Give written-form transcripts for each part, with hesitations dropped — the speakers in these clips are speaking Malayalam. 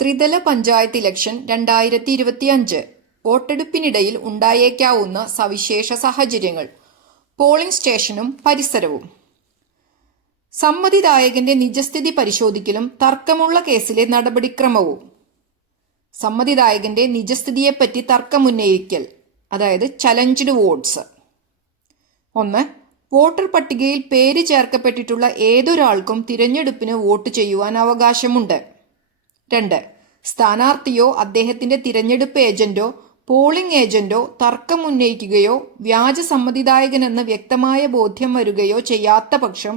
ത്രിതല പഞ്ചായത്ത് ഇലക്ഷൻ 2025 വോട്ടെടുപ്പിനിടയിൽ ഉണ്ടായേക്കാവുന്ന സവിശേഷ സാഹചര്യങ്ങൾ. പോളിംഗ് സ്റ്റേഷനും പരിസരവും. സമ്മതിദായകന്റെ നിജസ്ഥിതി പരിശോധിക്കലും തർക്കമുള്ള കേസിലെ നടപടിക്രമവും. സമ്മതിദായകന്റെ നിജസ്ഥിതിയെപ്പറ്റി തർക്കമുന്നയിക്കൽ, അതായത് ചലഞ്ച്ഡ് വോട്ട്സ്. 1. വോട്ടർ പട്ടികയിൽ പേര് ചേർക്കപ്പെട്ടിട്ടുള്ള ഏതൊരാൾക്കും തിരഞ്ഞെടുപ്പിന് വോട്ട് ചെയ്യുവാൻ അവകാശമുണ്ട്. 2. സ്ഥാനാർത്ഥിയോ അദ്ദേഹത്തിന്റെ തിരഞ്ഞെടുപ്പ് ഏജന്റോ പോളിംഗ് ഏജന്റോ തർക്കമുന്നയിക്കുകയോ വ്യാജ സമ്മതിദായകനെന്ന് വ്യക്തമായ ബോധ്യം വരുകയോ ചെയ്യാത്ത പക്ഷം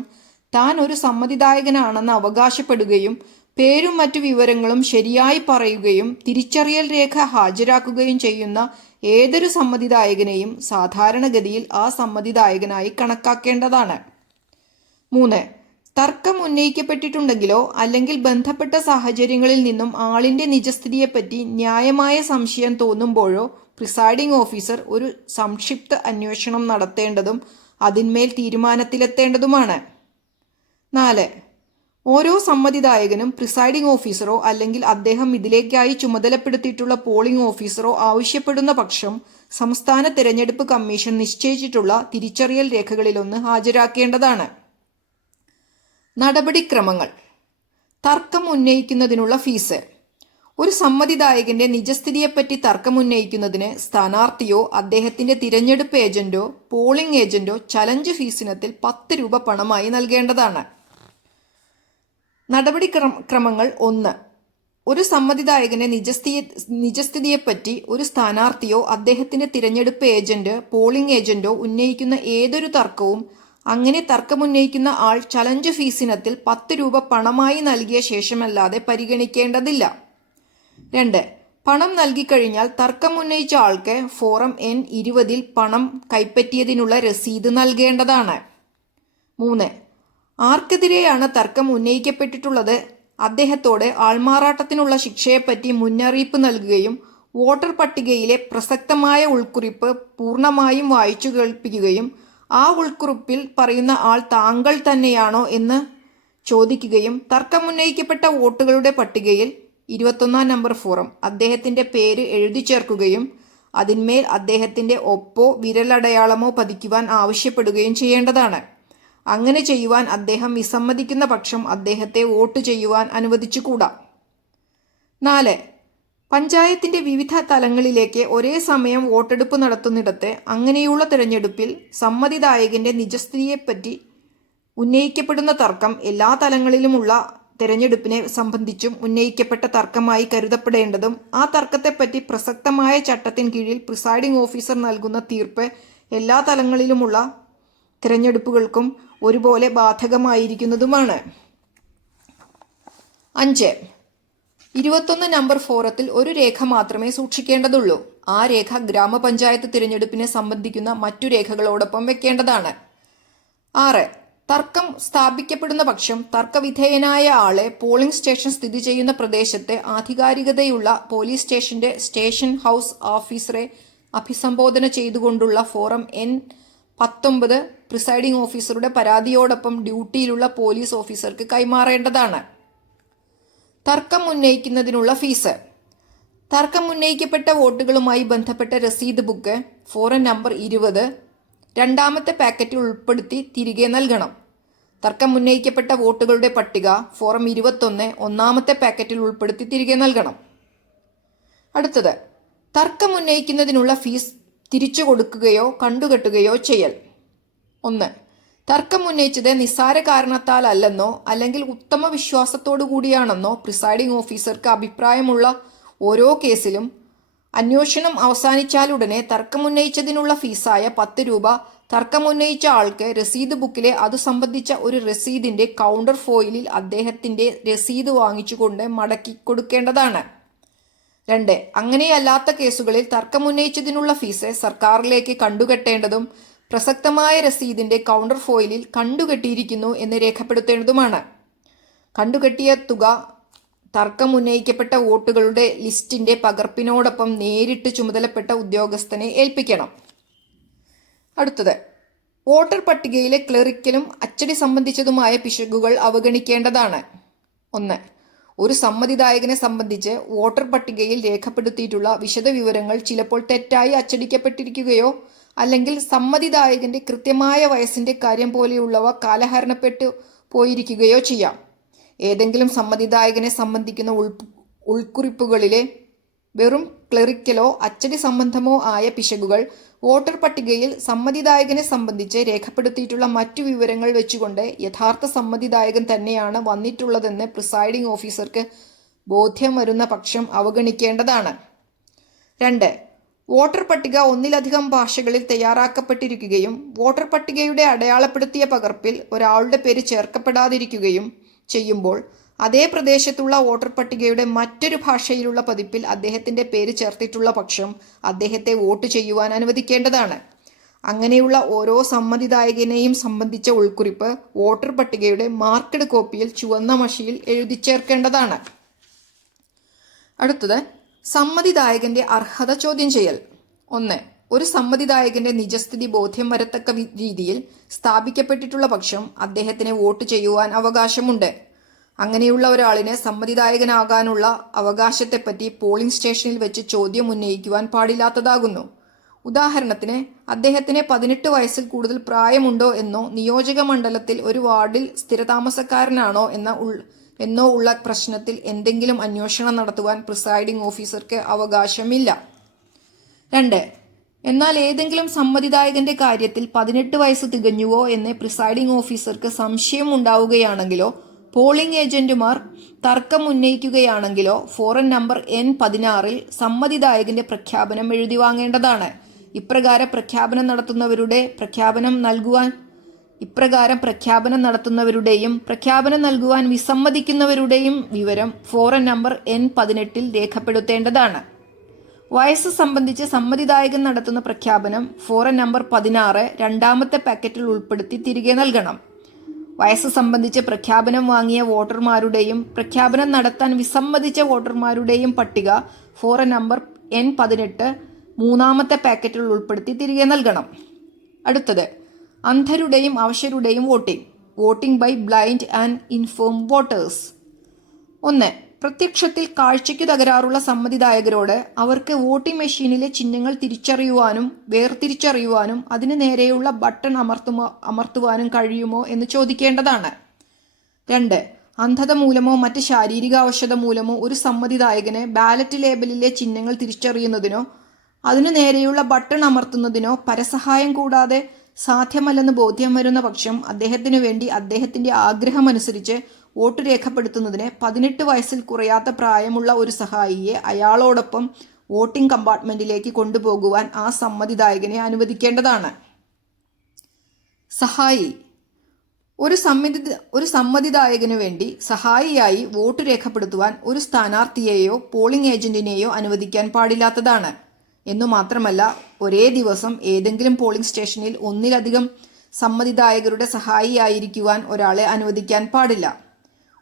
താൻ ഒരു സമ്മതിദായകനാണെന്ന് അവകാശപ്പെടുകയും പേരും മറ്റു വിവരങ്ങളും ശരിയായി പറയുകയും തിരിച്ചറിയൽ രേഖ ഹാജരാക്കുകയും ചെയ്യുന്ന ഏതൊരു സമ്മതിദായകനെയും സാധാരണഗതിയിൽ ആ സമ്മതിദായകനായി കണക്കാക്കേണ്ടതാണ്. 3. തർക്കം ഉന്നയിക്കപ്പെട്ടിട്ടുണ്ടെങ്കിലോ അല്ലെങ്കിൽ ബന്ധപ്പെട്ട സാഹചര്യങ്ങളിൽ നിന്നും ആളിന്റെ നിജസ്ഥിതിയെപ്പറ്റി ന്യായമായ സംശയം തോന്നുമ്പോഴോ പ്രിസൈഡിംഗ് ഓഫീസർ ഒരു സംക്ഷിപ്ത അന്വേഷണം നടത്തേണ്ടതും അതിന്മേൽ തീരുമാനത്തിലെത്തേണ്ടതുമാണ്. 4. ഓരോ സമ്മതിദായകനും പ്രിസൈഡിംഗ് ഓഫീസറോ അല്ലെങ്കിൽ അദ്ദേഹം ഇതിലേക്കായി ചുമതലപ്പെടുത്തിയിട്ടുള്ള പോളിംഗ് ഓഫീസറോ ആവശ്യപ്പെടുന്ന പക്ഷം സംസ്ഥാന തിരഞ്ഞെടുപ്പ് കമ്മീഷൻ നിശ്ചയിച്ചിട്ടുള്ള തിരിച്ചറിയൽ രേഖകളിലൊന്ന് ഹാജരാക്കേണ്ടതാണ്. നടപടിക്രമങ്ങൾ. തർക്കം ഉന്നയിക്കുന്നതിനുള്ള ഫീസ്. ഒരു സമ്മതിദായകന്റെ നിജസ്ഥിതിയെപ്പറ്റി തർക്കമുന്നയിക്കുന്നതിന് സ്ഥാനാർത്ഥിയോ അദ്ദേഹത്തിന്റെ തിരഞ്ഞെടുപ്പ് ഏജന്റോ പോളിംഗ് ഏജന്റോ ചലഞ്ച് ഫീസിനത്തിൽ 10 രൂപ പണമായി നൽകേണ്ടതാണ്. നടപടിക്രമങ്ങൾ. 1. ഒരു സമ്മതിദായകന്റെ നിജസ്ഥിതിയെപ്പറ്റി ഒരു സ്ഥാനാർത്ഥിയോ അദ്ദേഹത്തിന്റെ തിരഞ്ഞെടുപ്പ് ഏജന്റ് പോളിംഗ് ഏജന്റോ ഉന്നയിക്കുന്ന ഏതൊരു തർക്കവും അങ്ങനെ തർക്കമുന്നയിക്കുന്ന ആൾ ചലഞ്ച് ഫീസിനത്തിൽ 10 രൂപ പണമായി നൽകിയ ശേഷമല്ലാതെ പരിഗണിക്കേണ്ടതില്ല. 2. പണം നൽകിക്കഴിഞ്ഞാൽ തർക്കമുന്നയിച്ച ആൾക്ക് ഫോറം N-20 പണം കൈപ്പറ്റിയതിനുള്ള രസീത് നൽകേണ്ടതാണ്. 3. ആർക്കെതിരെയാണ് തർക്കം ഉന്നയിക്കപ്പെട്ടിട്ടുള്ളത് അദ്ദേഹത്തോട് ആൾമാറാട്ടത്തിനുള്ള ശിക്ഷയെപ്പറ്റി മുന്നറിയിപ്പ് നൽകുകയും വോട്ടർ പട്ടികയിലെ പ്രസക്തമായ ഉൾക്കുറിപ്പ് പൂർണ്ണമായും വായിച്ചു കേൾപ്പിക്കുകയും ആ ഉൾക്കുറിപ്പിൽ പറയുന്ന ആൾ താങ്കൾ തന്നെയാണോ എന്ന് ചോദിക്കുകയും തർക്കമുന്നയിക്കപ്പെട്ട വോട്ടുകളുടെ പട്ടികയിൽ 21 നമ്പർ ഫോറം അദ്ദേഹത്തിന്റെ പേര് എഴുതി ചേർക്കുകയും അതിന്മേൽ അദ്ദേഹത്തിന്റെ ഒപ്പോ വിരലടയാളമോ പതിക്കുവാൻ ആവശ്യപ്പെടുകയും ചെയ്യേണ്ടതാണ്. അങ്ങനെ ചെയ്യുവാൻ അദ്ദേഹം വിസമ്മതിക്കുന്ന പക്ഷം അദ്ദേഹത്തെ വോട്ട് ചെയ്യുവാൻ അനുവദിച്ചുകൂടാ. 4. പഞ്ചായത്തിന്റെ വിവിധ തലങ്ങളിലേക്ക് ഒരേ സമയം വോട്ടെടുപ്പ് നടത്തുന്നിടത്ത് അങ്ങനെയുള്ള തിരഞ്ഞെടുപ്പിൽ സമ്മതിദായകന്റെ നിജസ്ഥിതിയെപ്പറ്റി ഉന്നയിക്കപ്പെടുന്ന തർക്കം എല്ലാ തലങ്ങളിലുമുള്ള തിരഞ്ഞെടുപ്പിനെ സംബന്ധിച്ചും ഉന്നയിക്കപ്പെട്ട തർക്കമായി കരുതപ്പെടേണ്ടതും ആ തർക്കത്തെപ്പറ്റി പ്രസക്തമായ ചട്ടത്തിൻ കീഴിൽ പ്രിസൈഡിംഗ് ഓഫീസർ നൽകുന്ന തീർപ്പ് എല്ലാ തലങ്ങളിലുമുള്ള തിരഞ്ഞെടുപ്പുകൾക്കും ഒരുപോലെ ബാധകമായിരിക്കുന്നതുമാണ്. 5. 21 നമ്പർ ഫോറത്തിൽ ഒരു രേഖ മാത്രമേ സൂക്ഷിക്കേണ്ടതുള്ളൂ. ആ രേഖ ഗ്രാമപഞ്ചായത്ത് തിരഞ്ഞെടുപ്പിനെ സംബന്ധിക്കുന്ന മറ്റു രേഖകളോടൊപ്പം വെക്കേണ്ടതാണ്. 6. തർക്കം സ്ഥാപിക്കപ്പെടുന്ന പക്ഷം തർക്കവിധേയനായ ആളെ പോളിംഗ് സ്റ്റേഷൻ സ്ഥിതി ചെയ്യുന്ന പ്രദേശത്തെ ആധികാരികതയുള്ള പോലീസ് സ്റ്റേഷന്റെ സ്റ്റേഷൻ ഹൗസ് ഓഫീസറെ അഭിസംബോധന ചെയ്തുകൊണ്ടുള്ള ഫോറം N-19 പ്രിസൈഡിംഗ് ഓഫീസറുടെ പരാതിയോടൊപ്പം ഡ്യൂട്ടിയിലുള്ള പോലീസ് ഓഫീസർക്ക് കൈമാറേണ്ടതാണ്. തർക്കം ഉന്നയിക്കുന്നതിനുള്ള ഫീസ്. തർക്കം ഉന്നയിക്കപ്പെട്ട വോട്ടുകളുമായി ബന്ധപ്പെട്ട രസീത് ബുക്ക് ഫോറം നമ്പർ 20 രണ്ടാമത്തെ പാക്കറ്റിൽ ഉൾപ്പെടുത്തി തിരികെ നൽകണം. തർക്കം ഉന്നയിക്കപ്പെട്ട വോട്ടുകളുടെ പട്ടിക ഫോറം 21 ഒന്നാമത്തെ പാക്കറ്റിൽ ഉൾപ്പെടുത്തി തിരികെ നൽകണം. അടുത്തത് തർക്കം ഉന്നയിക്കുന്നതിനുള്ള ഫീസ് തിരിച്ചു കൊടുക്കുകയോ കണ്ടുകെട്ടുകയോ ചെയ്യൽ. 1. തർക്കം ഉന്നയിച്ചത് നിസ്സാര കാരണത്താൽ അല്ലെന്നോ അല്ലെങ്കിൽ ഉത്തമ വിശ്വാസത്തോടു കൂടിയാണെന്നോ പ്രിസൈഡിംഗ് ഓഫീസർക്ക് അഭിപ്രായമുള്ള ഓരോ കേസിലും അന്വേഷണം അവസാനിച്ചാലുടനെ തർക്കമുന്നയിച്ചതിനുള്ള ഫീസായ 10 രൂപ തർക്കമുന്നയിച്ച ആൾക്ക് രസീത് ബുക്കിലെ അതു സംബന്ധിച്ച ഒരു രസീതിന്റെ കൗണ്ടർ ഫോയിലിൽ അദ്ദേഹത്തിന്റെ രസീത് വാങ്ങിച്ചുകൊണ്ട് മടക്കി കൊടുക്കേണ്ടതാണ്. 2. അങ്ങനെയല്ലാത്ത കേസുകളിൽ തർക്കമുന്നയിച്ചതിനുള്ള ഫീസ് സർക്കാരിലേക്ക് കണ്ടുകെട്ടേണ്ടതും പ്രസക്തമായ രസീതിന്റെ കൗണ്ടർ ഫോയിലിൽ കണ്ടുകെട്ടിയിരിക്കുന്നു എന്ന് രേഖപ്പെടുത്തേണ്ടതുമാണ്. കണ്ടുകെട്ടിയ തുക തർക്കം ഉന്നയിക്കപ്പെട്ട വോട്ടുകളുടെ ലിസ്റ്റിന്റെ പകർപ്പിനോടൊപ്പം നേരിട്ട് ചുമതലപ്പെട്ട ഉദ്യോഗസ്ഥനെ ഏൽപ്പിക്കണം. അടുത്തത് വോട്ടർ പട്ടികയിലെ ക്ലറിക്കലും അച്ചടി സംബന്ധിച്ചതുമായ പിശകുകൾ അവഗണിക്കേണ്ടതാണ്. 1. ഒരു സമ്മതിദായകനെ സംബന്ധിച്ച് വോട്ടർ പട്ടികയിൽ രേഖപ്പെടുത്തിയിട്ടുള്ള വിശദവിവരങ്ങൾ ചിലപ്പോൾ തെറ്റായി അച്ചടിക്കപ്പെട്ടിരിക്കുകയോ അല്ലെങ്കിൽ സമ്മതിദായകന്റെ കൃത്യമായ വയസ്സിന്റെ കാര്യം പോലെയുള്ളവ കാലഹരണപ്പെട്ടു പോയിരിക്കുകയോ ചെയ്യാം. ഏതെങ്കിലും സമ്മതിദായകനെ സംബന്ധിക്കുന്ന ഉൾക്കുറിപ്പുകളിലെ വെറും ക്ലെറിക്കലോ അച്ചടി സംബന്ധമോ ആയ പിശകുകൾ വോട്ടർ പട്ടികയിൽ സമ്മതിദായകനെ സംബന്ധിച്ച് രേഖപ്പെടുത്തിയിട്ടുള്ള മറ്റു വിവരങ്ങൾ വെച്ചുകൊണ്ട് യഥാർത്ഥ സമ്മതിദായകൻ തന്നെയാണ് വന്നിട്ടുള്ളതെന്ന് പ്രിസൈഡിംഗ് ഓഫീസർക്ക് ബോധ്യം വരുന്ന പക്ഷം അവഗണിക്കേണ്ടതാണ്. 2. വോട്ടർ പട്ടിക ഒന്നിലധികം ഭാഷകളിൽ തയ്യാറാക്കപ്പെട്ടിരിക്കുകയും വോട്ടർ പട്ടികയുടെ അടയാളപ്പെടുത്തിയ പകർപ്പിൽ ഒരാളുടെ പേര് ചേർക്കപ്പെടാതിരിക്കുകയും ചെയ്യുമ്പോൾ അതേ പ്രദേശത്തുള്ള വോട്ടർ പട്ടികയുടെ മറ്റൊരു ഭാഷയിലുള്ള പതിപ്പിൽ അദ്ദേഹത്തിന്റെ പേര് ചേർത്തിട്ടുള്ള പക്ഷം അദ്ദേഹത്തെ വോട്ട് ചെയ്യുവാൻ അനുവദിക്കേണ്ടതാണ്. അങ്ങനെയുള്ള ഓരോ സമ്മതിദായകനെയും സംബന്ധിച്ച ഉൾക്കുറിപ്പ് വോട്ടർ പട്ടികയുടെ മാർക്കഡ് കോപ്പിയിൽ ചുവന്ന മഷിയിൽ എഴുതി ചേർക്കേണ്ടതാണ്. അടുത്തത് സമ്മതിദായകന്റെ അർഹത ചോദ്യം ചെയ്യൽ. 1. ഒരു സമ്മതിദായകന്റെ നിജസ്ഥിതി ബോധ്യം വരത്തക്ക രീതിയിൽ സ്ഥാപിക്കപ്പെട്ടിട്ടുള്ള പക്ഷം അദ്ദേഹത്തിന് വോട്ട് ചെയ്യുവാൻ അവകാശമുണ്ട്. അങ്ങനെയുള്ള ഒരാളിന് സമ്മതിദായകനാകാനുള്ള അവകാശത്തെപ്പറ്റി പോളിംഗ് സ്റ്റേഷനിൽ വെച്ച് ചോദ്യം ഉന്നയിക്കുവാൻ പാടില്ലാത്തതാകുന്നു. ഉദാഹരണത്തിന് അദ്ദേഹത്തിന് 18 വയസ്സിൽ കൂടുതൽ പ്രായമുണ്ടോ എന്നോ നിയോജക മണ്ഡലത്തിൽ ഒരു വാർഡിൽ സ്ഥിരതാമസക്കാരനാണോ എന്നോ ഉള്ള പ്രശ്നത്തിൽ എന്തെങ്കിലും അന്വേഷണം നടത്തുവാൻ പ്രിസൈഡിംഗ് ഓഫീസർക്ക് അവകാശമില്ല. 2. എന്നാൽ ഏതെങ്കിലും സമ്മതിദായകന്റെ കാര്യത്തിൽ 18 വയസ്സ് തികഞ്ഞുവോ എന്ന് പ്രിസൈഡിംഗ് ഓഫീസർക്ക് സംശയം ഉണ്ടാവുകയാണെങ്കിലോ പോളിംഗ് ഏജന്റുമാർ തർക്കം ഉന്നയിക്കുകയാണെങ്കിലോ ഫോറം നമ്പർ N16 സമ്മതിദായകന്റെ പ്രഖ്യാപനം എഴുതി വാങ്ങേണ്ടതാണ്. ഇപ്രകാരം പ്രഖ്യാപനം നടത്തുന്നവരുടെയും പ്രഖ്യാപനം നൽകുവാൻ വിസമ്മതിക്കുന്നവരുടെയും വിവരം ഫോറം നമ്പർ N18 രേഖപ്പെടുത്തേണ്ടതാണ്. വയസ്സ് സംബന്ധിച്ച് സമ്മതിദായകൻ നടത്തുന്ന പ്രഖ്യാപനം ഫോറം നമ്പർ 16 രണ്ടാമത്തെ പാക്കറ്റിൽ ഉൾപ്പെടുത്തി തിരികെ നൽകണം. വയസ്സ് സംബന്ധിച്ച് പ്രഖ്യാപനം വാങ്ങിയ വോട്ടർമാരുടെയും പ്രഖ്യാപനം നടത്താൻ വിസമ്മതിച്ച വോട്ടർമാരുടെയും പട്ടിക ഫോറം നമ്പർ N18 മൂന്നാമത്തെ പാക്കറ്റിൽ ഉൾപ്പെടുത്തി തിരികെ നൽകണം. അടുത്തത് അന്ധരുടെയും അവശരുടെയും voting by blind and infirm voters. 1. പ്രത്യക്ഷത്തിൽ കാഴ്ചയ്ക്ക് തകരാറുള്ള സമ്മതിദായകരോട് അവർക്ക് വോട്ടിംഗ് മെഷീനിലെ ചിഹ്നങ്ങൾ തിരിച്ചറിയുവാനും വേർതിരിച്ചറിയുവാനും അതിന് നേരെയുള്ള ബട്ടൺ അമർത്തുവാനും കഴിയുമോ എന്ന് ചോദിക്കേണ്ടതാണ്. 2. അന്ധത മൂലമോ മറ്റ് ശാരീരിക അവശത മൂലമോ ഒരു സമ്മതിദായകന് ബാലറ്റ് ലേബലിലെ ചിഹ്നങ്ങൾ തിരിച്ചറിയുന്നതിനോ അതിനു നേരെയുള്ള ബട്ടൺ അമർത്തുന്നതിനോ പരസഹായം കൂടാതെ സാധ്യമല്ലെന്ന് ബോധ്യം വരുന്ന പക്ഷം അദ്ദേഹത്തിനു വേണ്ടി അദ്ദേഹത്തിന്റെ ആഗ്രഹമനുസരിച്ച് വോട്ട് രേഖപ്പെടുത്തുന്നതിന് 18 വയസ്സിൽ കുറയാത്ത പ്രായമുള്ള ഒരു സഹായിയെ അയാളോടൊപ്പം വോട്ടിംഗ് കമ്പാർട്ട്മെന്റിലേക്ക് കൊണ്ടുപോകുവാൻ ആ സമ്മതിദായകനെ അനുവദിക്കേണ്ടതാണ്. സഹായി. ഒരു സമ്മതിദായകനു വേണ്ടി സഹായിയായി വോട്ട് രേഖപ്പെടുത്തുവാൻ ഒരു സ്ഥാനാർത്ഥിയെയോ പോളിംഗ് ഏജന്റിനെയോ അനുവദിക്കാൻ പാടില്ലാത്തതാണ്. എന്നു മാത്രമല്ല ഒരേ ദിവസം ഏതെങ്കിലും പോളിംഗ് സ്റ്റേഷനിൽ ഒന്നിലധികം സമ്മതിദായകരുടെ സഹായിയായിരിക്കുവാൻ ഒരാളെ അനുവദിക്കാൻ പാടില്ല.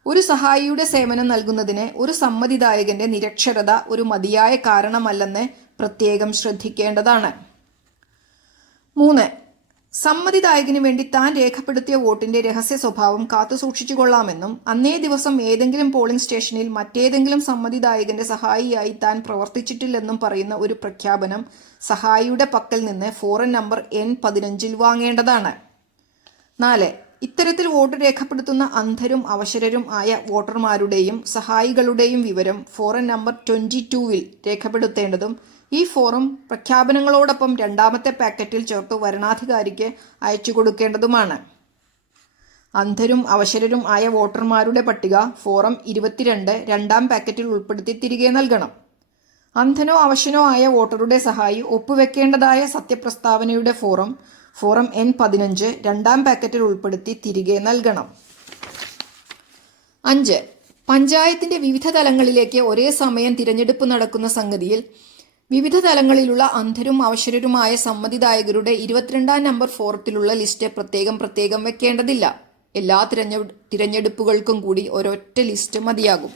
ഒരു സഹായിയുടെ സേവനം നൽകുന്നതിന് ഒരു സമ്മതിദായകന്റെ നിരക്ഷരത ഒരു മതിയായ കാരണമല്ലെന്ന് പ്രത്യേകം ശ്രദ്ധിക്കേണ്ടതാണ്. 3. സമ്മതിദായകന് വേണ്ടി താൻ രേഖപ്പെടുത്തിയ വോട്ടിന്റെ രഹസ്യ സ്വഭാവം കാത്തുസൂക്ഷിച്ചു കൊള്ളാമെന്നും അന്നേ ദിവസം ഏതെങ്കിലും പോളിംഗ് സ്റ്റേഷനിൽ മറ്റേതെങ്കിലും സമ്മതിദായകന്റെ സഹായിയായി താൻ പ്രവർത്തിച്ചിട്ടില്ലെന്നും പറയുന്ന ഒരു പ്രഖ്യാപനം സഹായിയുടെ പക്കൽ നിന്ന് ഫോറം നമ്പർ N15 വാങ്ങേണ്ടതാണ്. 4. ഇത്തരത്തിൽ വോട്ട് രേഖപ്പെടുത്തുന്ന അന്ധരും അവശരരും ആയ വോട്ടർമാരുടെയും സഹായികളുടെയും വിവരം ഫോറം നമ്പർ 22 രേഖപ്പെടുത്തേണ്ടതും ഈ ഫോറം പ്രഖ്യാപനങ്ങളോടൊപ്പം രണ്ടാമത്തെ പാക്കറ്റിൽ ചേർത്ത് വരണാധികാരിക്ക് അയച്ചു കൊടുക്കേണ്ടതുമാണ്. അന്ധരും അവശരരും ആയ വോട്ടർമാരുടെ പട്ടിക ഫോറം 22 രണ്ടാം പാക്കറ്റിൽ ഉൾപ്പെടുത്തി തിരികെ നൽകണം. അന്ധനോ അവശനോ ആയ വോട്ടറുടെ സഹായി ഒപ്പുവെക്കേണ്ടതായ സത്യപ്രസ്താവനയുടെ ഫോറം N15 രണ്ടാം പാക്കറ്റിൽ ഉൾപ്പെടുത്തി തിരികെ നൽകണം. 5. പഞ്ചായത്തിന്റെ വിവിധ തലങ്ങളിലേക്ക് ഒരേ സമയം തിരഞ്ഞെടുപ്പ് നടക്കുന്ന സംഗതിയിൽ വിവിധ തലങ്ങളിലുള്ള അന്ധരും അവശരരുമായ സമ്മതിദായകരുടെ 22-ാം നമ്പർ ഫോറത്തിലുള്ള ലിസ്റ്റ് പ്രത്യേകം വെക്കേണ്ടതില്ല. എല്ലാ തിരഞ്ഞെടുപ്പുകൾക്കും കൂടി ഒരൊറ്റ ലിസ്റ്റ് മതിയാകും.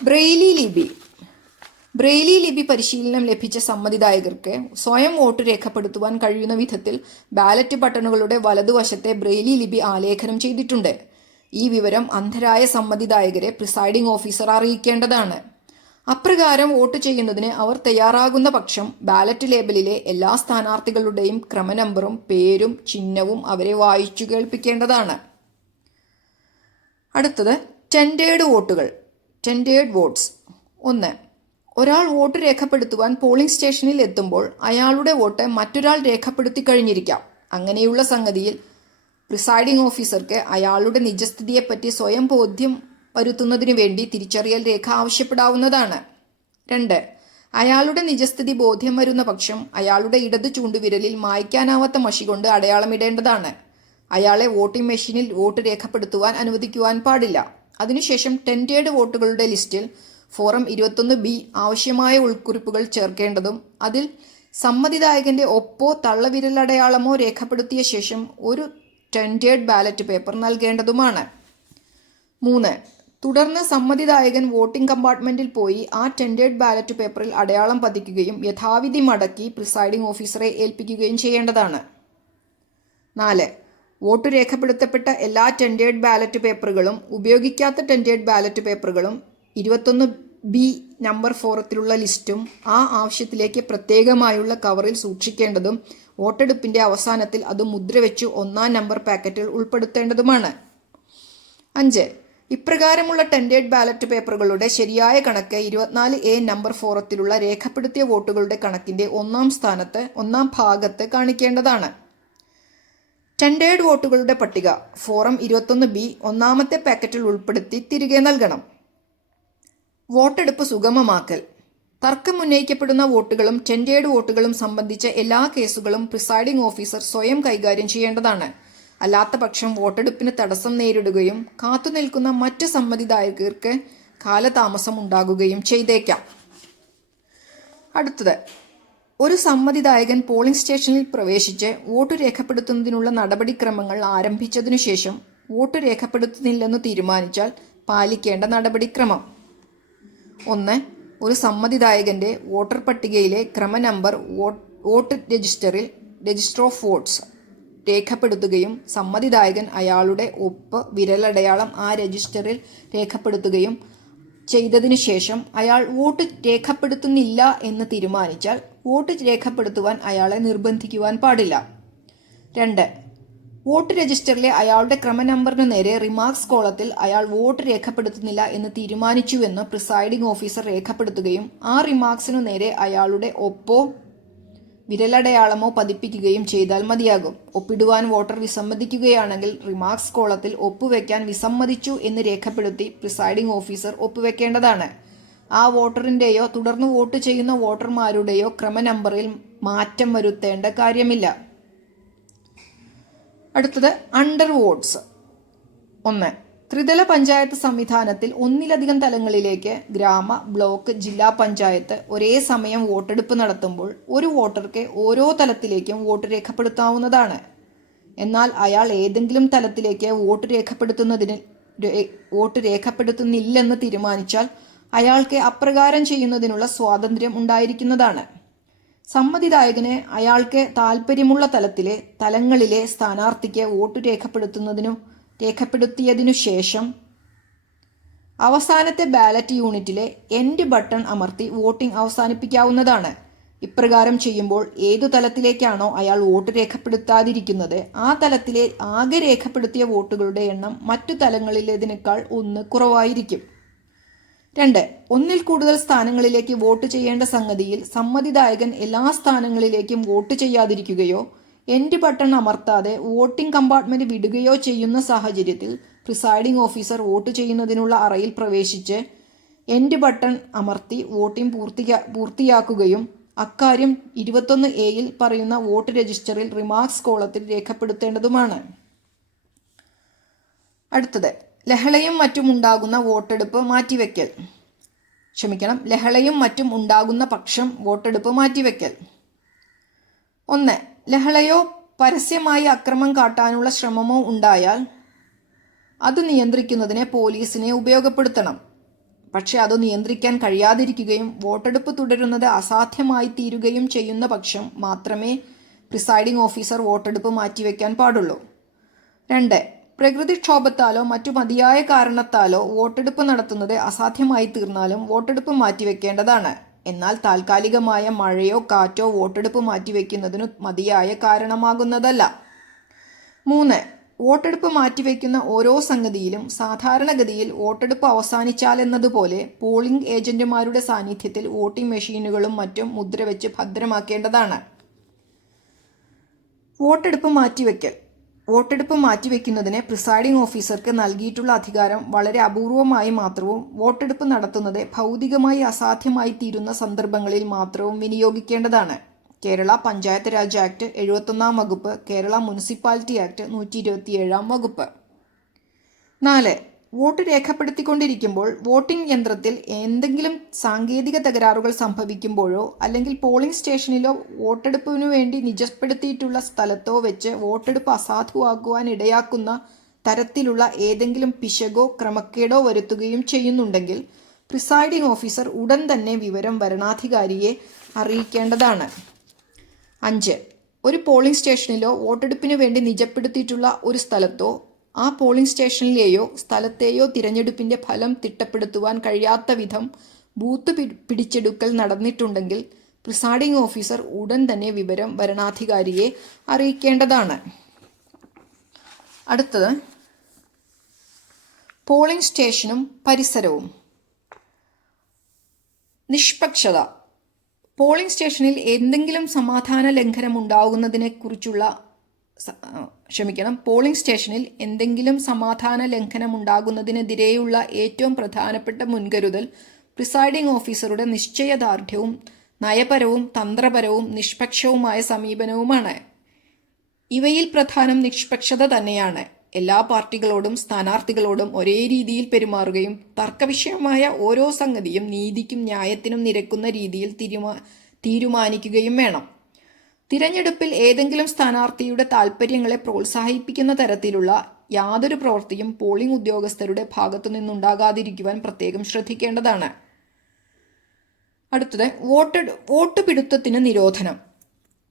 ബ്രെയിലി ലിപി പരിശീലനം ലഭിച്ച സമ്മതിദായകർക്ക് സ്വയം വോട്ട് രേഖപ്പെടുത്തുവാൻ കഴിയുന്ന വിധത്തിൽ ബാലറ്റ് ബട്ടണുകളുടെ വലതുവശത്തെ ബ്രെയിലി ലിപി ആലേഖനം ചെയ്തിട്ടുണ്ട്. ഈ വിവരം അന്ധരായ സമ്മതിദായകരെ പ്രിസൈഡിംഗ് ഓഫീസർ അറിയിക്കേണ്ടതാണ്. അപ്രകാരം വോട്ട് ചെയ്യുന്നതിന് അവർ തയ്യാറാകുന്ന പക്ഷം ബാലറ്റ് ലേബലിലെ എല്ലാ സ്ഥാനാർത്ഥികളുടെയും ക്രമനമ്പറും പേരും ചിഹ്നവും അവരെ വായിച്ചു കേൾപ്പിക്കേണ്ടതാണ്. അടുത്തത് ടെൻഡേഡ് വോട്ടുകൾ, ടെൻഡേഡ് വോട്ട്സ്. 1. ഒരാൾ വോട്ട് രേഖപ്പെടുത്തുവാൻ പോളിംഗ് സ്റ്റേഷനിൽ എത്തുമ്പോൾ അയാളുടെ വോട്ട് മറ്റൊരാൾ രേഖപ്പെടുത്തി കഴിഞ്ഞിരിക്കാം. അങ്ങനെയുള്ള സംഗതിയിൽ പ്രിസൈഡിംഗ് ഓഫീസർക്ക് അയാളുടെ നിജസ്ഥിതിയെപ്പറ്റി സ്വയം ബോധ്യം വരുത്തുന്നതിനു വേണ്ടി തിരിച്ചറിയൽ രേഖ ആവശ്യപ്പെടാവുന്നതാണ്. 2. അയാളുടെ നിജസ്ഥിതി ബോധ്യം വരുന്ന പക്ഷം അയാളുടെ ഇടത് ചൂണ്ടുവിരലിൽ മായ്ക്കാനാവാത്ത മഷി കൊണ്ട് അടയാളമിടേണ്ടതാണ്. അയാളെ വോട്ടിംഗ് മെഷീനിൽ വോട്ട് രേഖപ്പെടുത്തുവാൻ അനുവദിക്കുവാൻ പാടില്ല. അതിനുശേഷം ടെൻഡേഡ് വോട്ടുകളുടെ ലിസ്റ്റിൽ ഫോറം 21B ആവശ്യമായ ഉൾക്കുറിപ്പുകൾ ചേർക്കേണ്ടതും അതിൽ സമ്മതിദായകന്റെ ഒപ്പോ തള്ളവിരലടയാളമോ രേഖപ്പെടുത്തിയ ശേഷം ഒരു ടെൻഡേഡ് ബാലറ്റ് പേപ്പർ നൽകേണ്ടതുമാണ്. 3. തുടർന്ന് സമ്മതിദായകൻ വോട്ടിംഗ് കമ്പാർട്ട്മെന്റിൽ പോയി ആ ടെൻഡേഡ് ബാലറ്റ് പേപ്പറിൽ അടയാളം പതിക്കുകയും യഥാവിധി മടക്കി പ്രിസൈഡിംഗ് ഓഫീസറെ ഏൽപ്പിക്കുകയും ചെയ്യേണ്ടതാണ്. 4. വോട്ട് രേഖപ്പെടുത്തപ്പെട്ട എല്ലാ ടെൻഡേഡ് ബാലറ്റ് പേപ്പറുകളും ഉപയോഗിക്കാത്ത ടെൻഡേഡ് ബാലറ്റ് പേപ്പറുകളും 21B നമ്പർ ഫോറത്തിലുള്ള ലിസ്റ്റും ആ ആവശ്യത്തിലേക്ക് പ്രത്യേകമായുള്ള കവറിൽ സൂക്ഷിക്കേണ്ടതും വോട്ടെടുപ്പിന്റെ അവസാനത്തിൽ അത് മുദ്രവെച്ച് 1-ാം നമ്പർ പാക്കറ്റിൽ ഉൾപ്പെടുത്തേണ്ടതുമാണ്. 5. ഇപ്രകാരമുള്ള ടെൻഡേഡ് ബാലറ്റ് പേപ്പറുകളുടെ ശരിയായ കണക്ക് 24A നമ്പർ ഫോറത്തിലുള്ള രേഖപ്പെടുത്തിയ വോട്ടുകളുടെ കണക്കിന്റെ 1-ാം ഭാഗത്ത് കാണിക്കേണ്ടതാണ്. ടെൻഡേഡ് വോട്ടുകളുടെ പട്ടിക ഫോറം 21B 1-ാമത്തെ പാക്കറ്റിൽ ഉൾപ്പെടുത്തി തിരികെ നൽകണം. വോട്ടെടുപ്പ് സുഗമമാക്കൽ. തർക്കമുന്നയിക്കപ്പെടുന്ന വോട്ടുകളും ടെൻഡേഡ് വോട്ടുകളും സംബന്ധിച്ച എല്ലാ കേസുകളും പ്രിസൈഡിംഗ് ഓഫീസർ സ്വയം കൈകാര്യം ചെയ്യേണ്ടതാണ്. അല്ലാത്ത പക്ഷം വോട്ടെടുപ്പിന് തടസ്സം നേരിടുകയും കാത്തുനിൽക്കുന്ന മറ്റ് സമ്മതിദായകർക്ക് കാലതാമസം ഉണ്ടാകുകയും ചെയ്തേക്കാം. അടുത്തത്, ഒരു സമ്മതിദായകൻ പോളിംഗ് സ്റ്റേഷനിൽ പ്രവേശിച്ച് വോട്ട് രേഖപ്പെടുത്തുന്നതിനുള്ള നടപടിക്രമങ്ങൾ ആരംഭിച്ചതിനു ശേഷം വോട്ട് രേഖപ്പെടുത്തുന്നില്ലെന്ന് തീരുമാനിച്ചാൽ പാലിക്കേണ്ട നടപടിക്രമം. 1. ഒരു സമ്മതിദായകന്റെ വോട്ടർ പട്ടികയിലെ ക്രമനമ്പർ വോട്ട് രജിസ്റ്റർ ഓഫ് വോട്ട്സ് രേഖപ്പെടുത്തുകയും സമ്മതിദായകൻ അയാളുടെ ഒപ്പ് വിരലടയാളം ആ രജിസ്റ്ററിൽ രേഖപ്പെടുത്തുകയും ചെയ്തതിനു ശേഷം അയാൾ വോട്ട് രേഖപ്പെടുത്തുന്നില്ല എന്ന് തീരുമാനിച്ചാൽ വോട്ട് രേഖപ്പെടുത്തുവാൻ അയാളെ നിർബന്ധിക്കുവാൻ പാടില്ല. 2. വോട്ട് രജിസ്റ്ററിലെ അയാളുടെ ക്രമനമ്പറിനു നേരെ റിമാർക്സ് കോളത്തിൽ അയാൾ വോട്ട് രേഖപ്പെടുത്തുന്നില്ല എന്ന് തീരുമാനിച്ചുവെന്ന് പ്രിസൈഡിംഗ് ഓഫീസർ രേഖപ്പെടുത്തുകയും ആ റിമാർക്സിനു നേരെ അയാളുടെ ഒപ്പോ വിരലടയാളമോ പതിപ്പിക്കുകയും ചെയ്താൽ മതിയാകും. ഒപ്പിടുവാൻ വോട്ടർ വിസമ്മതിക്കുകയാണെങ്കിൽ റിമാർക്സ് കോളത്തിൽ ഒപ്പുവെക്കാൻ വിസമ്മതിച്ചു എന്ന് രേഖപ്പെടുത്തി പ്രിസൈഡിംഗ് ഓഫീസർ ഒപ്പുവെക്കേണ്ടതാണ്. ആ വോട്ടറിന്റെയോ തുടർന്ന് വോട്ട് ചെയ്യുന്ന വോട്ടർമാരുടെയോ ക്രമനമ്പറിൽ മാറ്റം വരുത്തേണ്ട കാര്യമില്ല. അടുത്തത് അണ്ടർ വോട്ട്സ്. 1. ത്രിതല പഞ്ചായത്ത് സംവിധാനത്തിൽ ഒന്നിലധികം തലങ്ങളിലേക്ക് ഗ്രാമ, ബ്ലോക്ക്, ജില്ലാ പഞ്ചായത്ത് ഒരേ സമയം വോട്ടെടുപ്പ് നടത്തുമ്പോൾ ഒരു വോട്ടർക്ക് ഓരോ തലത്തിലേക്കും വോട്ട് രേഖപ്പെടുത്താവുന്നതാണ്. എന്നാൽ അയാൾ ഏതെങ്കിലും തലത്തിലേക്ക് വോട്ട് രേഖപ്പെടുത്തുന്നില്ലെന്ന് തീരുമാനിച്ചാൽ അയാൾക്ക് അപ്രകാരം ചെയ്യുന്നതിനുള്ള സ്വാതന്ത്ര്യം ഉണ്ടായിരിക്കുന്നതാണ്. സമ്മതിദായകന് അയാൾക്ക് താൽപ്പര്യമുള്ള തലങ്ങളിലെ സ്ഥാനാർത്ഥിക്ക് വോട്ട് രേഖപ്പെടുത്തിയതിനു ശേഷം അവസാനത്തെ ബാലറ്റ് യൂണിറ്റിലെ എൻഡ് ബട്ടൺ അമർത്തി വോട്ടിംഗ് അവസാനിപ്പിക്കാവുന്നതാണ്. ഇപ്രകാരം ചെയ്യുമ്പോൾ ഏതു തലത്തിലേക്കാണോ അയാൾ വോട്ട് രേഖപ്പെടുത്താതിരിക്കുന്നത് ആ തലത്തിലെ ആകെ രേഖപ്പെടുത്തിയ വോട്ടുകളുടെ എണ്ണം മറ്റു തലങ്ങളിലേതിനേക്കാൾ 1 കുറവായിരിക്കും. 2. ഒന്നിൽ കൂടുതൽ സ്ഥാനങ്ങളിലേക്ക് വോട്ട് ചെയ്യേണ്ട സംഗതിയിൽ സമ്മതിദായകൻ എല്ലാ സ്ഥാനങ്ങളിലേക്കും വോട്ട് ചെയ്യാതിരിക്കുകയോ എൻഡ് ബട്ടൺ അമർത്താതെ വോട്ടിംഗ് കമ്പാർട്ട്മെന്റ് വിടുകയോ ചെയ്യുന്ന സാഹചര്യത്തിൽ പ്രിസൈഡിംഗ് ഓഫീസർ വോട്ട് ചെയ്യുന്നതിനുള്ള അറയിൽ പ്രവേശിച്ച് എൻഡ് ബട്ടൺ അമർത്തി വോട്ടിംഗ് പൂർത്തിയാക്കുകയും അക്കാര്യം 21A പറയുന്ന വോട്ട് രജിസ്റ്ററിൽ റിമാർക്സ് കോളത്തിൽ രേഖപ്പെടുത്തേണ്ടതുമാണ്. അടുത്തത്, ലഹളയും മറ്റും ഉണ്ടാകുന്ന വോട്ടെടുപ്പ് മാറ്റിവെക്കൽ. ലഹളയും മറ്റും ഉണ്ടാകുന്ന പക്ഷം വോട്ടെടുപ്പ് മാറ്റിവെക്കൽ. 1. ലഹളയോ പരസ്യമായി അക്രമം കാട്ടാനുള്ള ശ്രമമോ ഉണ്ടായാൽ അത് നിയന്ത്രിക്കുന്നതിന് പോലീസിനെ ഉപയോഗപ്പെടുത്തണം. പക്ഷെ അത് നിയന്ത്രിക്കാൻ കഴിയാതിരിക്കുകയും വോട്ടെടുപ്പ് തുടരുന്നത് അസാധ്യമായി തീരുകയും ചെയ്യുന്ന പക്ഷം മാത്രമേ പ്രിസൈഡിംഗ് ഓഫീസർ വോട്ടെടുപ്പ് മാറ്റിവെക്കാൻ പാടുള്ളൂ. 2. പ്രകൃതിക്ഷോഭത്താലോ മറ്റു മതിയായ കാരണത്താലോ വോട്ടെടുപ്പ് നടത്തുന്നത് അസാധ്യമായി തീർന്നാലും വോട്ടെടുപ്പ് മാറ്റിവെക്കേണ്ടതാണ്. എന്നാൽ താൽക്കാലികമായ മഴയോ കാറ്റോ വോട്ടെടുപ്പ് മാറ്റിവെക്കുന്നതിനു മതിയായ കാരണമാകുന്നതല്ല. 3. വോട്ടെടുപ്പ് മാറ്റിവെക്കുന്ന ഓരോ സംഗതിയിലും സാധാരണഗതിയിൽ വോട്ടെടുപ്പ് അവസാനിച്ചാലെന്നതുപോലെ പോളിംഗ് ഏജന്റുമാരുടെ സാന്നിധ്യത്തിൽ വോട്ടിംഗ് മെഷീനുകളും മറ്റും മുദ്രവെച്ച് ഭദ്രമാക്കേണ്ടതാണ്. വോട്ടെടുപ്പ് മാറ്റിവെക്കുന്നതിന് പ്രിസൈഡിംഗ് ഓഫീസർക്ക് നൽകിയിട്ടുള്ള അധികാരം വളരെ അപൂർവമായി മാത്രവും വോട്ടെടുപ്പ് നടത്തുന്നത് ഭൗതികമായി അസാധ്യമായി തീരുന്ന സന്ദർഭങ്ങളിൽ മാത്രവും വിനിയോഗിക്കേണ്ടതാണ്. കേരള പഞ്ചായത്ത് രാജ് ആക്ട് 71 വകുപ്പ്, കേരള മുനിസിപ്പാലിറ്റി ആക്ട് 127 വകുപ്പ്. 4. വോട്ട് രേഖപ്പെടുത്തിക്കൊണ്ടിരിക്കുമ്പോൾ വോട്ടിംഗ് യന്ത്രത്തിൽ എന്തെങ്കിലും സാങ്കേതിക തകരാറുകൾ സംഭവിക്കുമ്പോഴോ അല്ലെങ്കിൽ പോളിംഗ് സ്റ്റേഷനിലോ വോട്ടെടുപ്പിനു വേണ്ടി നിജപ്പെടുത്തിയിട്ടുള്ള സ്ഥലത്തോ വെച്ച് വോട്ടെടുപ്പ് അസാധുവാകുവാൻ ഇടയാക്കുന്ന തരത്തിലുള്ള ഏതെങ്കിലും പിശകോ ക്രമക്കേടോ വരുത്തുകയും ചെയ്യുന്നുണ്ടെങ്കിൽ പ്രിസൈഡിംഗ് ഓഫീസർ ഉടൻ തന്നെ വിവരം വരണാധികാരിയെ അറിയിക്കേണ്ടതാണ്. 5. ഒരു പോളിംഗ് സ്റ്റേഷനിലോ വോട്ടെടുപ്പിനു വേണ്ടി നിജപ്പെടുത്തിയിട്ടുള്ള ഒരു സ്ഥലത്തോ ആ പോളിംഗ് സ്റ്റേഷനിലെയോ സ്ഥലത്തെയോ തിരഞ്ഞെടുപ്പിന്റെ ഫലം തിട്ടപ്പെടുത്തുവാൻ കഴിയാത്ത വിധം ബൂത്ത് പിടിച്ചെടുക്കൽ നടന്നിട്ടുണ്ടെങ്കിൽ പ്രിസൈഡിംഗ് ഓഫീസർ ഉടൻ തന്നെ വിവരം വരണാധികാരിയെ അറിയിക്കേണ്ടതാണ്. അടുത്തത് പോളിംഗ് സ്റ്റേഷനും പരിസരവും. നിഷ്പക്ഷത. പോളിംഗ് സ്റ്റേഷനിൽ എന്തെങ്കിലും സമാധാന ലംഘനം ഉണ്ടാകുന്നതിനെതിരെയുള്ള ഏറ്റവും പ്രധാനപ്പെട്ട മുൻകരുതൽ പ്രിസൈഡിംഗ് ഓഫീസറുടെ നിശ്ചയദാർഢ്യവും നയപരവും തന്ത്രപരവും നിഷ്പക്ഷവുമായ സമീപനവുമാണ്. ഇവയിൽ പ്രധാനം നിഷ്പക്ഷത തന്നെയാണ്. എല്ലാ പാർട്ടികളോടും സ്ഥാനാർത്ഥികളോടും ഒരേ രീതിയിൽ പെരുമാറുകയും തർക്കവിഷയമായ ഓരോ സംഗതിയും നീതിക്കും ന്യായത്തിനും നിരക്കുന്ന രീതിയിൽ തീരുമാനിക്കുകയും വേണം. തിരഞ്ഞെടുപ്പിൽ ഏതെങ്കിലും സ്ഥാനാർത്ഥിയുടെ താൽപ്പര്യങ്ങളെ പ്രോത്സാഹിപ്പിക്കുന്ന തരത്തിലുള്ള യാതൊരു പ്രവൃത്തിയും പോളിംഗ് ഉദ്യോഗസ്ഥരുടെ ഭാഗത്തു നിന്നുണ്ടാകാതിരിക്കുവാൻ പ്രത്യേകം ശ്രദ്ധിക്കേണ്ടതാണ്. അടുത്തത് വോട്ട് പിടുത്തത്തിന് നിരോധനം.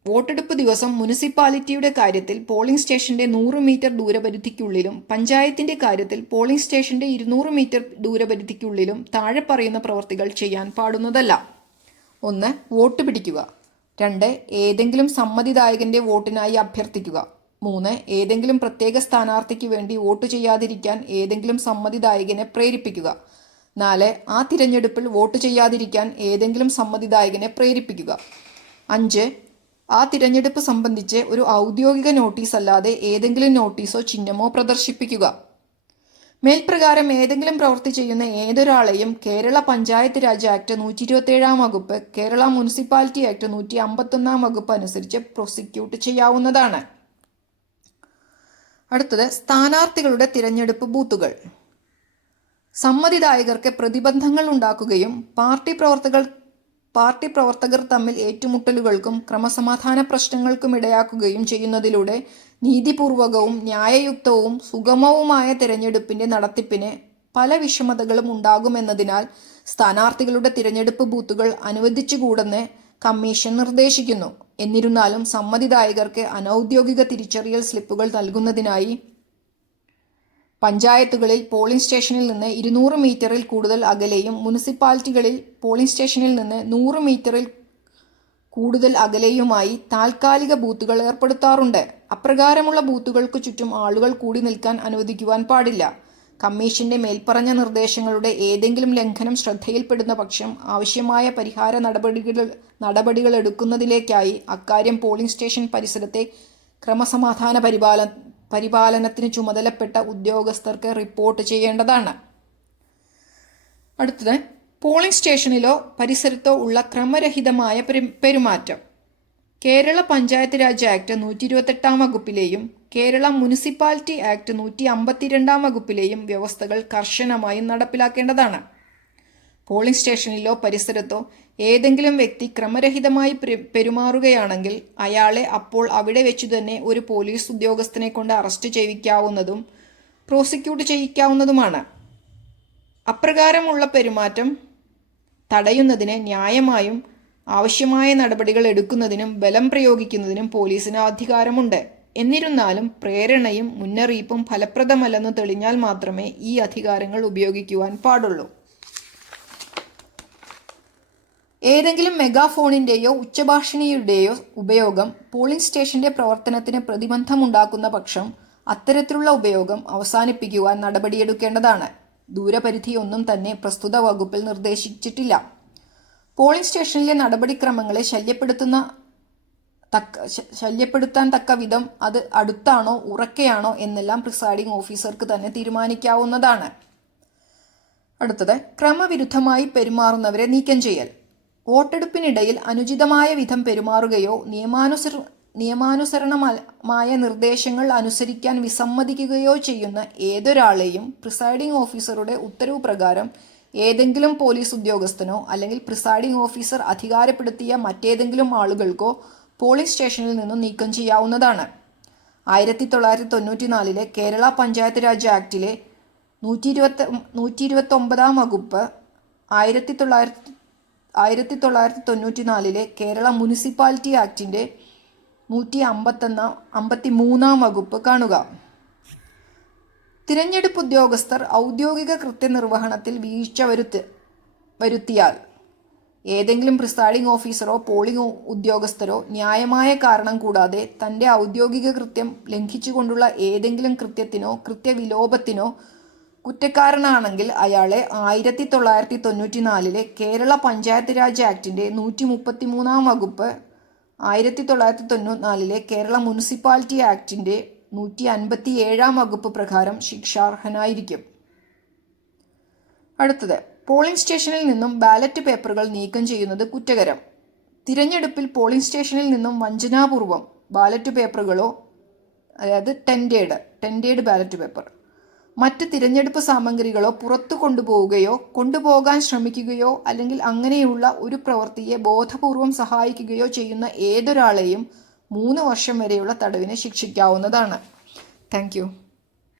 വോട്ടെടുപ്പ് ദിവസം മുനിസിപ്പാലിറ്റിയുടെ കാര്യത്തിൽ പോളിംഗ് സ്റ്റേഷന്റെ 100 മീറ്റർ ദൂരപരിധിക്കുള്ളിലും പഞ്ചായത്തിന്റെ കാര്യത്തിൽ പോളിംഗ് സ്റ്റേഷന്റെ 200 മീറ്റർ ദൂരപരിധിക്കുള്ളിലും താഴെ പറയുന്ന പ്രവൃത്തികൾ ചെയ്യാൻ പാടുന്നതല്ല. 1. വോട്ട് പിടിക്കുക. 2. ഏതെങ്കിലും സമ്മതിദായകന്റെ വോട്ടിനായി അഭ്യർത്ഥിക്കുക. 3. ഏതെങ്കിലും പ്രത്യേക സ്ഥാനാർത്ഥിക്ക് വേണ്ടി വോട്ട് ചെയ്യാതിരിക്കാൻ ഏതെങ്കിലും സമ്മതിദായകനെ പ്രേരിപ്പിക്കുക. 4. ആ തിരഞ്ഞെടുപ്പിൽ വോട്ട് ചെയ്യാതിരിക്കാൻ ഏതെങ്കിലും സമ്മതിദായകനെ പ്രേരിപ്പിക്കുക. 5. ആ തിരഞ്ഞെടുപ്പ് സംബന്ധിച്ച് ഒരു ഔദ്യോഗിക നോട്ടീസ് അല്ലാതെ ഏതെങ്കിലും നോട്ടീസോ ചിഹ്നമോ പ്രദർശിപ്പിക്കുക. മേൽപ്രകാരം ഏതെങ്കിലും പ്രവൃത്തി ചെയ്യുന്ന ഏതൊരാളെയും കേരള പഞ്ചായത്ത് രാജ് ആക്ട് 127 വകുപ്പ്, കേരള മുനിസിപ്പാലിറ്റി ആക്ട് 151 വകുപ്പ് അനുസരിച്ച് പ്രോസിക്യൂട്ട് ചെയ്യാവുന്നതാണ്. അടുത്തത് സ്ഥാനാർത്ഥികളുടെ തിരഞ്ഞെടുപ്പ് ബൂത്തുകൾ. സമ്മതിദായകർക്ക് പ്രതിബന്ധങ്ങൾ ഉണ്ടാക്കുകയും പാർട്ടി പ്രവർത്തകർ തമ്മിൽ ഏറ്റുമുട്ടലുകൾക്കും ക്രമസമാധാന പ്രശ്നങ്ങൾക്കും ഇടയാക്കുകയും ചെയ്യുന്നതിലൂടെ നീതിപൂർവകവും ന്യായയുക്തവും സുഗമവുമായ തിരഞ്ഞെടുപ്പിന്റെ നടത്തിപ്പിന് പല വിഷമതകളും ഉണ്ടാകുമെന്നതിനാൽ സ്ഥാനാർത്ഥികളുടെ തിരഞ്ഞെടുപ്പ് ബൂത്തുകൾ അനുവദിച്ചുകൂടെന്ന് കമ്മീഷൻ നിർദ്ദേശിക്കുന്നു. എന്നിരുന്നാലും സമ്മതിദായകർക്ക് അനൌദ്യോഗിക തിരിച്ചറിയൽ സ്ലിപ്പുകൾ നൽകുന്നതിനായി പഞ്ചായത്തുകളിൽ പോളിംഗ് സ്റ്റേഷനിൽ നിന്ന് 200 മീറ്ററിൽ കൂടുതൽ അകലെയും മുനിസിപ്പാലിറ്റികളിൽ പോളിംഗ് സ്റ്റേഷനിൽ നിന്ന് 100 മീറ്ററിൽ കൂടുതൽ അകലെയുമായി താൽക്കാലിക ബൂത്തുകൾ ഏർപ്പെടുത്താറുണ്ട്. അപ്രകാരമുള്ള ബൂത്തുകൾക്ക് ചുറ്റും ആളുകൾ കൂടി നിൽക്കാൻ അനുവദിക്കുവാൻ പാടില്ല. കമ്മീഷന്റെ മേൽപ്പറഞ്ഞ നിർദ്ദേശങ്ങളുടെ ഏതെങ്കിലും ലംഘനം ശ്രദ്ധയിൽപ്പെടുന്ന പക്ഷം ആവശ്യമായ പരിഹാര നടപടികൾ എടുക്കുന്നതിലേക്കായി അക്കാര്യം പോളിംഗ് സ്റ്റേഷൻ പരിസരത്തെ ക്രമസമാധാന പരിപാലനത്തിന് ചുമതലപ്പെട്ട ഉദ്യോഗസ്ഥർക്ക് റിപ്പോർട്ട് ചെയ്യേണ്ടതാണ്. അടുത്തത് പോളിംഗ് സ്റ്റേഷനിലോ പരിസരത്തോ ഉള്ള ക്രമരഹിതമായ പെരുമാറ്റം. കേരള പഞ്ചായത്ത് രാജ് ആക്ട് 128 വകുപ്പിലെയും കേരള മുനിസിപ്പാലിറ്റി ആക്ട് 152 വകുപ്പിലെയും വ്യവസ്ഥകൾ കർശനമായി നടപ്പിലാക്കേണ്ടതാണ്. പോളിംഗ് സ്റ്റേഷനിലോ പരിസരത്തോ ഏതെങ്കിലും വ്യക്തി ക്രമരഹിതമായി പെരുമാറുകയാണെങ്കിൽ അയാളെ അപ്പോൾ അവിടെ വെച്ചു തന്നെ ഒരു പോലീസ് ഉദ്യോഗസ്ഥനെ കൊണ്ട് അറസ്റ്റ് ചെയ്യിക്കാവുന്നതും പ്രോസിക്യൂട്ട് ചെയ്യിക്കാവുന്നതുമാണ്. അപ്രകാരമുള്ള പെരുമാറ്റം തടയുന്നതിന് ന്യായമായും ആവശ്യമായ നടപടികൾ എടുക്കുന്നതിനും ബലം പ്രയോഗിക്കുന്നതിനും പോലീസിന് അധികാരമുണ്ട്. എന്നിരുന്നാലും പ്രേരണയും മുന്നറിയിപ്പും ഫലപ്രദമല്ലെന്ന് തെളിഞ്ഞാൽ മാത്രമേ ഈ അധികാരങ്ങൾ ഉപയോഗിക്കുവാൻ പാടുള്ളൂ. ഏതെങ്കിലും മെഗാഫോണിൻ്റെയോ ഉച്ചഭാഷിണിയുടെയോ ഉപയോഗം പോളിംഗ് സ്റ്റേഷന്റെ പ്രവർത്തനത്തിന് പ്രതിബന്ധമുണ്ടാക്കുന്ന പക്ഷം അത്തരത്തിലുള്ള ഉപയോഗം അവസാനിപ്പിക്കുവാൻ നടപടിയെടുക്കേണ്ടതാണ്. ദൂരപരിധിയൊന്നും തന്നെ പ്രസ്തുത വകുപ്പിൽ നിർദ്ദേശിച്ചിട്ടില്ല. പോളിംഗ് സ്റ്റേഷനിലെ നടപടിക്രമങ്ങളെ ശല്യപ്പെടുത്താൻ തക്ക വിധം അത് അടുത്താണോ ഉറക്കെയാണോ എന്നെല്ലാം പ്രിസൈഡിംഗ് ഓഫീസർക്ക് തന്നെ തീരുമാനിക്കാവുന്നതാണ്. അടുത്തത് ക്രമവിരുദ്ധമായി പെരുമാറുന്നവരെ നീക്കം ചെയ്യൽ. വോട്ടെടുപ്പിനിടയിൽ അനുചിതമായ വിധം പെരുമാറുകയോ നിയമാനുസരണമായ നിർദ്ദേശങ്ങൾ അനുസരിക്കാൻ വിസമ്മതിക്കുകയോ ചെയ്യുന്ന ഏതൊരാളെയും പ്രിസൈഡിംഗ് ഓഫീസറുടെ ഉത്തരവ് പ്രകാരം ഏതെങ്കിലും പോലീസ് ഉദ്യോഗസ്ഥനോ അല്ലെങ്കിൽ പ്രിസൈഡിംഗ് ഓഫീസർ അധികാരപ്പെടുത്തിയ മറ്റേതെങ്കിലും ആളുകൾക്കോ പോളിംഗ് സ്റ്റേഷനിൽ നിന്നും നീക്കം ചെയ്യാവുന്നതാണ്. 1994 കേരള പഞ്ചായത്ത് രാജ് ആക്ടിലെ 129 വകുപ്പ്, 1994 കേരള മുനിസിപ്പാലിറ്റി ആക്ടിൻ്റെ 153 വകുപ്പ് കാണുക. തിരഞ്ഞെടുപ്പ് ഉദ്യോഗസ്ഥർ ഔദ്യോഗിക കൃത്യനിർവഹണത്തിൽ വീഴ്ച വരുത്തിയാൽ ഏതെങ്കിലും പ്രിസൈഡിംഗ് ഓഫീസറോ പോളിംഗ് ഉദ്യോഗസ്ഥരോ ന്യായമായ കാരണം കൂടാതെ തൻ്റെ ഔദ്യോഗിക കൃത്യം ലംഘിച്ചുകൊണ്ടുള്ള ഏതെങ്കിലും കൃത്യത്തിനോ കൃത്യവിലോപത്തിനോ കുറ്റക്കാരനാണെങ്കിൽ അയാളെ 1994 കേരള പഞ്ചായത്ത് രാജ് ആക്ടിൻ്റെ 133 വകുപ്പ്, 1994 കേരള മുനിസിപ്പാലിറ്റി ആക്ടിൻ്റെ 157 വകുപ്പ് പ്രകാരം ശിക്ഷാർഹനായിരിക്കും. അടുത്തത് പോളിംഗ് സ്റ്റേഷനിൽ നിന്നും ബാലറ്റ് പേപ്പറുകൾ നീക്കം ചെയ്യുന്നത് കുറ്റകരം. തിരഞ്ഞെടുപ്പിൽ പോളിംഗ് സ്റ്റേഷനിൽ നിന്നും വഞ്ചനാപൂർവം ബാലറ്റ് പേപ്പറുകളോ, അതായത് ടെൻഡേഡ് ബാലറ്റ് പേപ്പർ, മറ്റ് തിരഞ്ഞെടുപ്പ് സാമഗ്രികളോ പുറത്തു കൊണ്ടുപോകാൻ ശ്രമിക്കുകയോ അല്ലെങ്കിൽ അങ്ങനെയുള്ള ഒരു പ്രവൃത്തിയെ ബോധപൂർവം സഹായിക്കുകയോ ചെയ്യുന്ന ഏതൊരാളെയും 3 വർഷം വരെയുള്ള തടവിന് ശിക്ഷിക്കാവുന്നതാണ്. Thank you.